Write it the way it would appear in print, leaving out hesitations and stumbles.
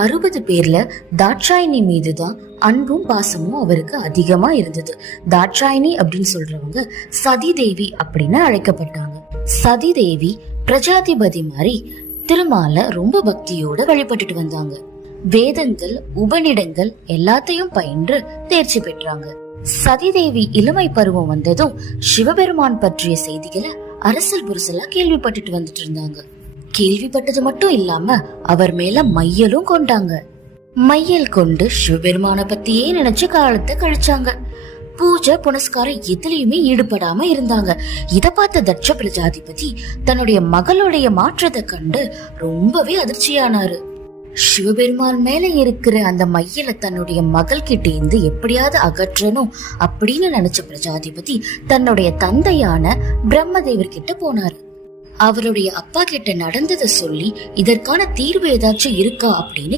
60 பேர்ல தாட்சாயினி மீதுதான் அன்பும் பாசமும் அவருக்கு அதிகமா இருந்தது. தாட்சாயினி அப்படின்னு சொல்றவங்க சதி தேவி அப்படின்னு அழைக்கப்பட்டாங்க. சதி தேவி பிரஜாதிபதி மாதிரி திருமால ரொம்ப பக்தியோட வழிபட்டுட்டு வந்தாங்க. வேதங்கள் உபநிடங்கள் எல்லாத்தையும் பயின்று தேர்ச்சி பெற்றாங்க. சதிதேவி இளமை பருவம் வந்ததும் சிவபெருமான் பற்றிய செய்திகளை அரசல் புரசலா கேள்விப்பட்டுட்டு வந்துட்டு இருந்தாங்க. கேள்விப்பட்டது மட்டும் இல்லாம அவர் மேல மையலும் கொண்டாங்க. மையல் கொண்டு சிவபெருமான பத்தியே நினைச்சு காலத்தை கழிச்சாங்க. பூஜை புனஸ்காரம் எதுலயுமே ஈடுபடாம இருந்தாங்க. இத பார்த்த தட்ச பிரஜாதிபதி தன்னுடைய மகளுடைய மாற்றத்தை கண்டு ரொம்பவே அதிர்ச்சியானாரு. சிவபெருமான் மேல இருக்கிற அந்த மையலை தன்னுடைய மகள் கிட்ட இருந்து எப்படியாவது அகற்றணும் அப்படின்னு நினைச்ச பிரஜாதிபதி தன்னுடைய தந்தையான பிரம்மதேவர் கிட்ட போனாரு. அவருடைய அப்பா கிட்ட நடந்ததை சொல்லி இதற்கான தீர்வு ஏதாச்சும் இருக்கா அப்படின்னு